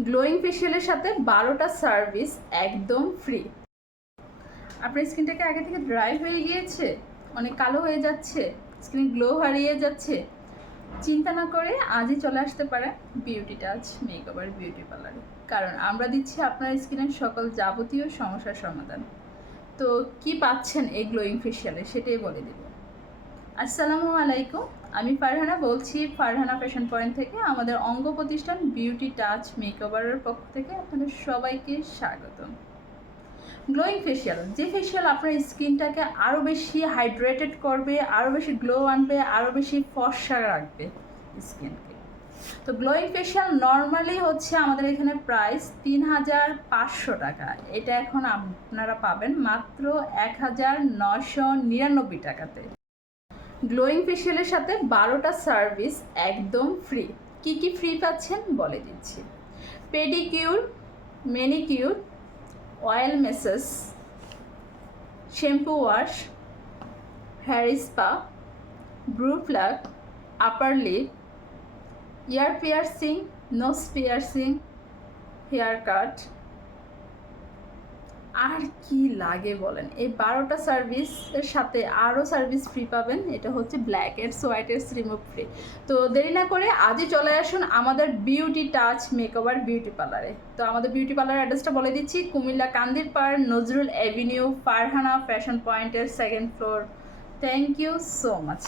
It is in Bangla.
গ্লোয়িং ফেশিয়ালের সাথে 12টা সার্ভিস একদম ফ্রি। আপনার স্কিনটাকে আগে থেকে ড্রাই হয়ে গিয়েছে, অনেক কালো হয়ে যাচ্ছে, স্কিন গ্লো হারিয়ে যাচ্ছে, চিন্তা না করে আজই চলে আসতে পারে বিউটি টাচ মেকওভার বিউটি পার্লারে, কারণ আমরা দিচ্ছি আপনার স্কিনের সকল যাবতীয় সমস্যার সমাধান। তো কি পাচ্ছেন এই গ্লোয়িং ফেশিয়ালে সেটাই বলে দেব। আসসালামু আলাইকুম, আমি ফারহানা বলছি ফারহানা ফ্যাশন পয়েন্ট থেকে। আমাদের অঙ্গ প্রতিষ্ঠান বিউটি টাচ মেকওভারের পক্ষ থেকে আপনাদের সবাইকে স্বাগতম। গ্লোয়িং ফেশিয়াল, যে ফেশিয়াল আপনার স্কিনটাকে আরও বেশি হাইড্রেটেড করবে, আরও বেশি গ্লো আনবে, আরও বেশি ফর্সা রাখবে স্কিনকে। তো গ্লোয়িং ফেশিয়াল নর্মালি হচ্ছে আমাদের এখানে প্রাইস 3500 টাকা। এটা এখন আপনারা পাবেন মাত্র 1999 টাকাতে। গ্লোয়িং ফেশিয়ালের সাথে 12টা সার্ভিস একদম ফ্রি। কি কি ফ্রি পাচ্ছেন বলে দিচ্ছি। Pedicure, manicure, oil massage, shampoo wash, hair spa, brow pluck, upper lip, ear piercing, nose piercing, hair cut, আর কি লাগে বলেন। এই 12টা সার্ভিসের সাথে আরও সার্ভিস ফ্রি পাবেন। এটা হচ্ছে blackheads whiteheads remove free. তো দেরি না করে আজই চলে আসুন আমাদের বিউটি টাচ মেকওভার বিউটি পার্লারে। তো আমাদের বিউটি পার্লার অ্যাড্রেসটা বলে দিচ্ছি, কুমিল্লা কান্দির পাড়, নজরুল অ্যাভিনিউ, ফারহানা ফ্যাশন পয়েন্টের 2nd floor. Thank you so much.